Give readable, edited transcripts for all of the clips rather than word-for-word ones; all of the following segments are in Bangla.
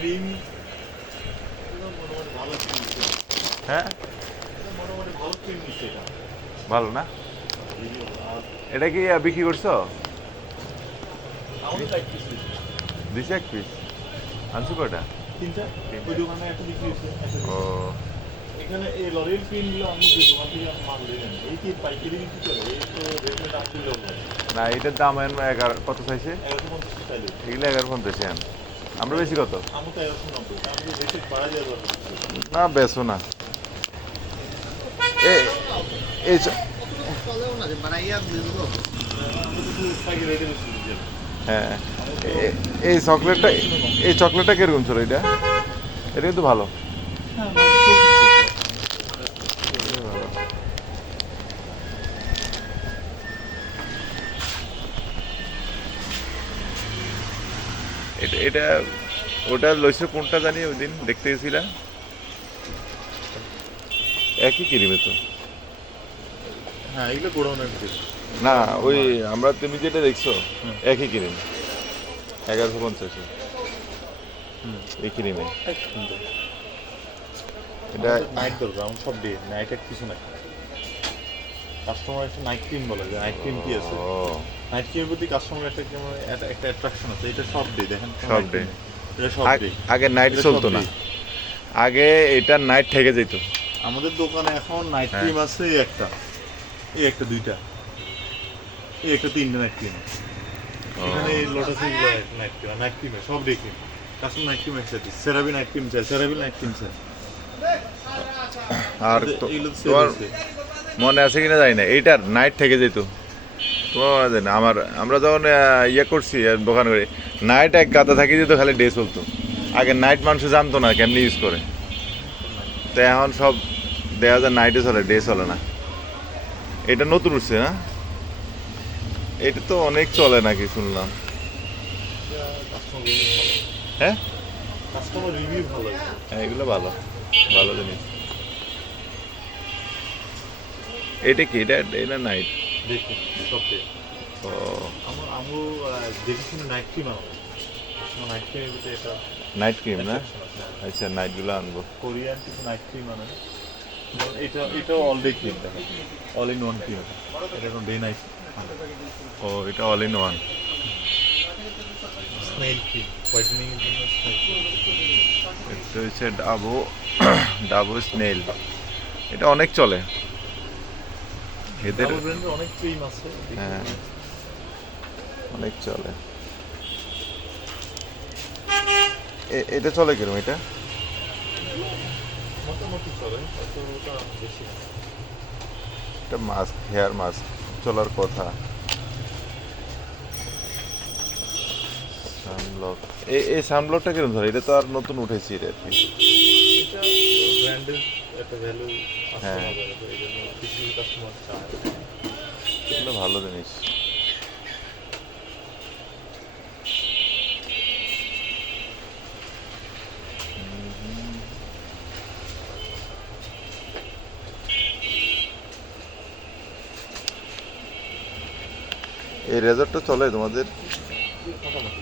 ক্রিম মোটামুটি ভালো ক্রিম নিচ্ছে। হ্যাঁ মোটামুটি ভালো ক্রিম নিচ্ছে এটা। ভালো না? আর এটা কি বিক্রি করছো? আমাদের এক পিস দিছে এক পিস আনছো কয়টা? তিনটা। ওই দোকানে একটা বিক্রি হচ্ছে ও এখানে এই লরিয়াল ক্রিমগুলো আমি যে দোকান থেকে আপনি মাল দিলেন এই কি পাইকারি বিক্রি করে এই তো রেটমেন্ট আসছিল না এটার দাম এগারো কত চাইছে? 1150 চাইলে এগুলো 1150 আন আমরা বেশি কত? আমি তো 1190 আমি তো রেটে বাড়া যায় দরকার না বেশো না এ এই পাইকারি রেটে বেশি দিচ্ছে। হ্যাঁ এই চকলেটটা এই চকলেটটা কিরকম ছিল এটা? এটা কিন্তু ভালো। হ্যাঁ এটা এটা ওটা লইছে কোনটা জানি ওই দিন দেখতে গেছিলাম একই কিনবে তো। হ্যাঁ এগুলো গোডাউনের ভিতরে না ওই আমরা তুমি যেটা দেখছো একই কিনিম 1150 এই কিনিমে এটা নাইট দরকার আমার সব ডে নাইটের কিছু নাই কাস্টমার একটা নাইট ক্রিম বলে যে নাইট ক্রিম কি আছে ও নাইট ক্রিমের প্রতি কাস্টমার একটা কেমন একটা অ্যাট্রাকশন আছে এটা সব ডে দেখেন সব ডে এটা সব ডে আগে নাইট এটা চলতো সব না day। আগে এটা নাইট থেকে যেত আমাদের দোকানে এখন নাইট ক্রিম আছে এই একটা দুইটা এই একটা তিনটা নাইট ক্রিম এখানে এই লোটাসের নাইট ক্রিম সব day cream customer night cream একসাথে সেরাবি নাইট ক্রিম চাই সেরাবি নাইট ক্রিম চাই আর এগুলো তোমার মনে আছে কিনা জানি না এইটার নাইট থেকে যেত তোমার মনে আছে না আমরা যখন ইয়ে করছি দোকান করে নাইট এক গাদা থাকি যেত খালি ডে চলতো আগে নাইট মানুষ জানতো না কেমনি ইউজ করে তো এখন সব দেখা যায় নাইটে চলে ডে চলে না এটা নতুন উঠছে না এটা তো অনেক চলে নাকি শুনলাম হ্যাঁ কাস্টমার রিভিউ ভালো হ্যাঁ এগুলো ভালো ভালো জিনিস এটা কি এটা নাইট দেখুন সব ডে ও আমু দেখেছি নাইট ক্রিম আনবো নাইট ক্রিমের ভিতরে এটা নাইট ক্রিম না attraction আছে। আচ্ছা নাইটগুলো আনবো কোরিয়ান কিছু নাইট ক্রিম আনে যেমন এটা অল ডে ক্রিম দেখেন অল ইন ওয়ান ক্রিম এটা এখন ডে নাইট ও এটা all in one snail cream whitening এর জন্য স্নেল এটা হচ্ছে ডাবো ডাবো স্নেল এটা অনেক চলে এদের ব্র্যান্ডের অনেক ক্রিম আছে হ্যাঁ অনেক চলে এটা চলে কিরম এটা মোটামুটি চলে অতটা বেশি না এটা মাস্ক হেয়ার মাস্ক চলার কথা সানব্লক এই সানব্লকটা কিরকম ধরে এটা তো আর নতুন উঠেছি এটা আর কি এটা ব্র্যান্ডের একটা ভ্যালু আছে হ্যাঁ। বাজারে তো এই জন্য কিছু কিছু কাস্টমার চায় এগুলো ভালো জিনিস এই রেজর্টটা চলে তোমাদের মোটামুটি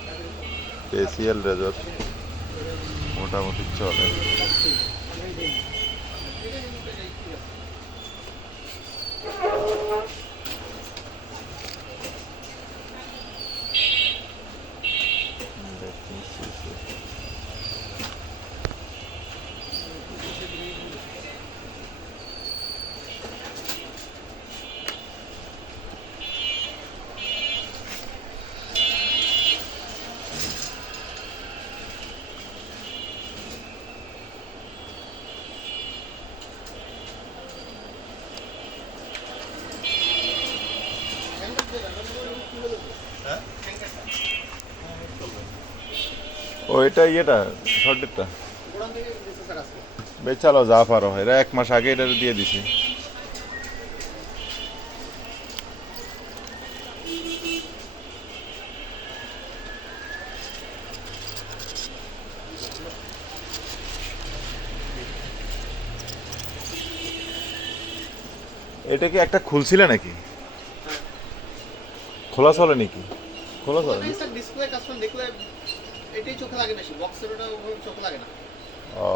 ফেসিয়াল রেজর্ট মোটামুটি চলে ও এটা ইয়েটা শর্টেরটা বেচালো যা পারো এরা 1 মাস আগে এটা দিয়ে দিছি এটা কি একটা খুলছিলে নাকি খোলা চলে নাকি খোলা চলে ডিসপ্লে কাস্টমার দেখলে এটাই চোখে লাগে বেশি, বক্সের ওটা ওভাবে চোখে লাগে না। ও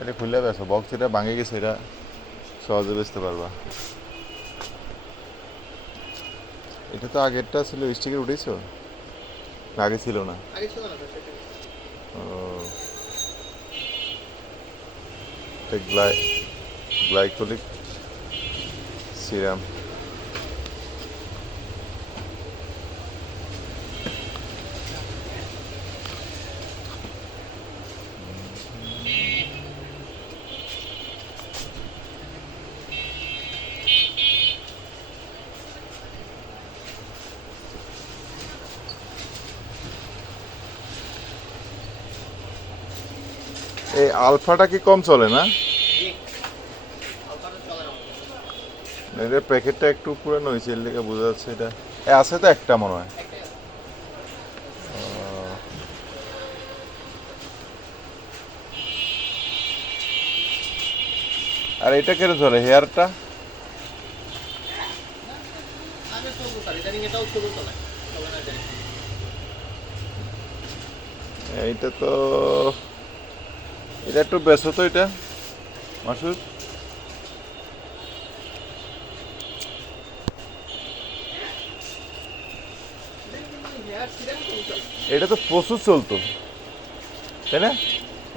এটা খুললে বেছো, বক্স এটা ভাঙে গেছে, এটা সহজে বেচতে পারবা। এটা তো আগেরটা ছিল, স্টিকার উঠেছো না আগে ছিল না? আগে ছিল না তো সেটা। ও এটা গ্লাইকোলিক সিরাম। এই আলফাটা কি কম চলে না? জি, আলফাটা চলে না আমাদের। এটার প্যাকেটটা একটু পুরানো হয়েছে, এর লেগে বোঝা যাচ্ছে এটা। আছে তো একটা মনে হয়। একটাই আছে। আর এটা কেন চলে হেয়ারটা? আগে চলতো স্যার, ইদানিং এটাও চলে চলে চলে না ইদানিং। এইটা তো, এটা একটু বেশো তো এটা মাসুদ। হেয়ার সিরাম কম চলে। এটা তো প্রচুর চলতো, তাই না?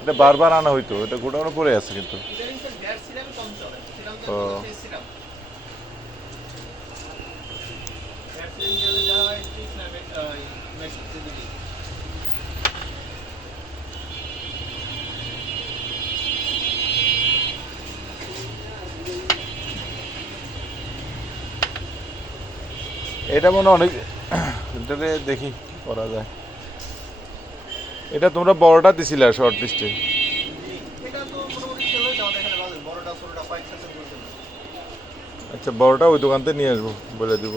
এটা বারবার আনা হইতো, এটা গোডাউনে পড়ে আছে কিন্তু। ইদানিং স্যার হেয়ার সিরাম কম চলে, সিরাম তো ও। Face serum. হেয়ার সিরাম যেটা দেওয়া হয় ঠিক না, মেক্সিকো দিকে। এটা মনে হয় অনেক, এটারে দেখি কি করা যায়। এটা তোমরা বড়টা দিছিলে শর্ট লিস্টে। জি, এটা তো মোটামুটি সেল হয়েছে আমাদের এখানে বাজারে, বড়টা ছোটটা কয়েক সেকশন করছে। আচ্ছা বড়টা ওই দোকান থেকে নিয়ে আসবো, বলে দিব।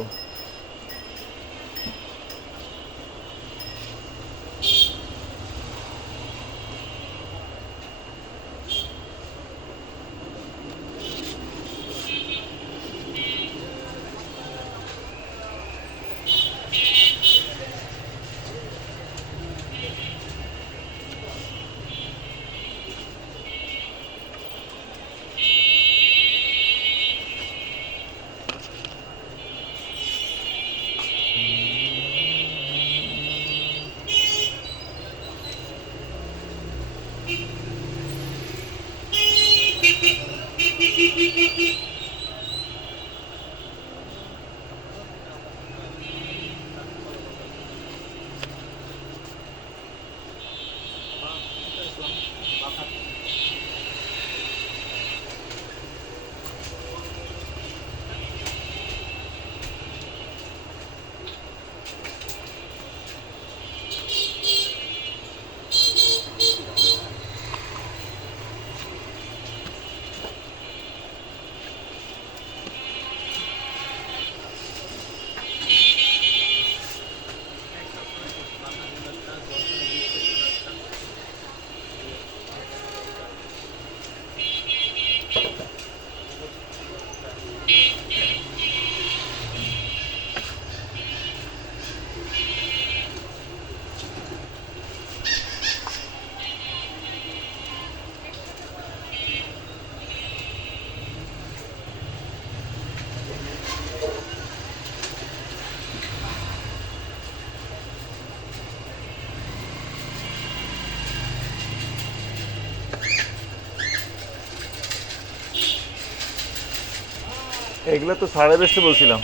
এগুলো তো সাড়ে বেচতে বলছিলাম।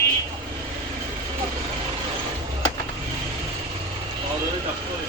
আমাদের কাস্টমার